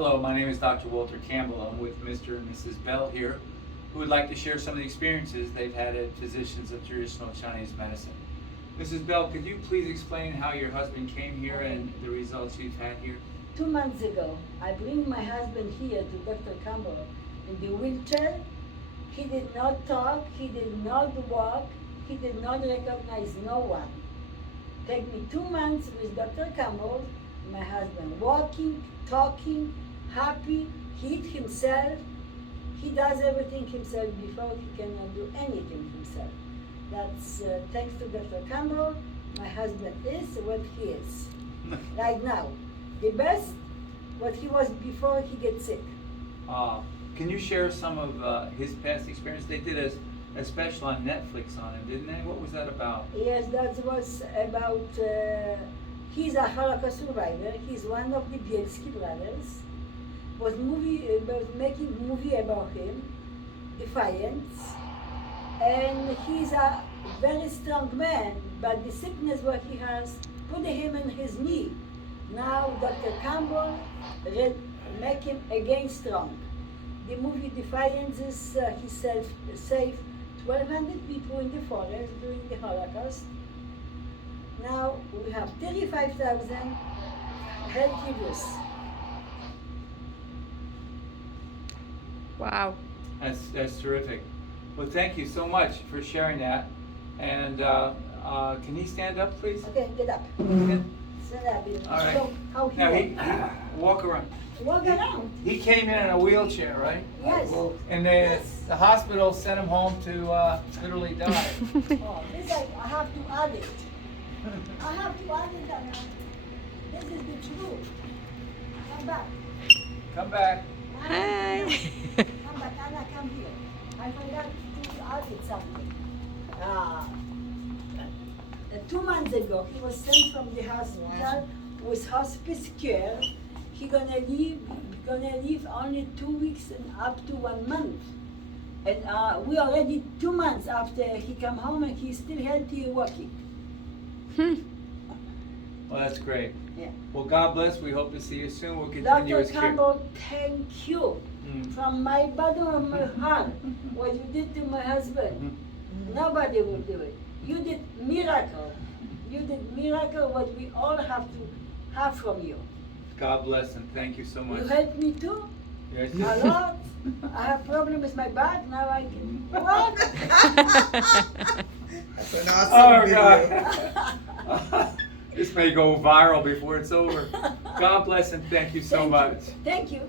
Hello, my name is Dr. Walter Campbell. I'm with Mr. and Mrs. Bell here, who would like to share some of the experiences they've had as physicians of traditional Chinese medicine. Mrs. Bell, could you please explain how your husband came here and the results you've had here? 2 months ago, I bring my husband here to Dr. Campbell in the wheelchair. He did not talk, he did not walk, he did not recognize no one. Take me 2 months with Dr. Campbell, my husband walking, talking, happy, he eat himself. He does everything himself before he cannot do anything himself. That's thanks to Dr. Campbell, my husband is what he is right now. The best what he was before he gets sick. Can you share some of his past experience? They did a special on Netflix on him, didn't they? What was that about? Yes, that was about, he's a Holocaust survivor. He's one of the Bielski brothers. Was making movie about him, Defiance. And he's a very strong man, but the sickness what he has put him in his knee. Now Dr. Campbell make him again strong. The movie Defiance is he saved 1,200 people in the forest during the Holocaust. Now we have 35,000 healthy youth. Wow. That's terrific. Well, thank you so much for sharing that. And can he stand up, please? Okay, get up. Stand Stand up. All right. So how he Now walk? he walk around. Walk around. He came in a wheelchair, right? Yes. And the hospital sent him home to literally die. Oh, this I have to add it. I have to add it. This is the truth. Come back. Come back. Hi. Come back, Anna, come here. I forgot to add it something. 2 months ago, he was sent from the hospital with hospice care. He gonna leave only 2 weeks and up to 1 month. And we already 2 months after he come home and he's still healthy and walking. Well, that's great. Yeah. Well, God bless. We hope to see you soon. We'll continue Dr. his care. Campbell, thank you from my bottom of my heart what you did to my husband. Nobody will do it. You did miracle. You did miracle what we all have to have from you. God bless and thank you so much. You helped me too. Yes. A lot. I have problem with my back. Now I can walk. That's an awesome Oh, video. God. This may go viral before it's over. God bless and thank you so Thank you. much. Thank you.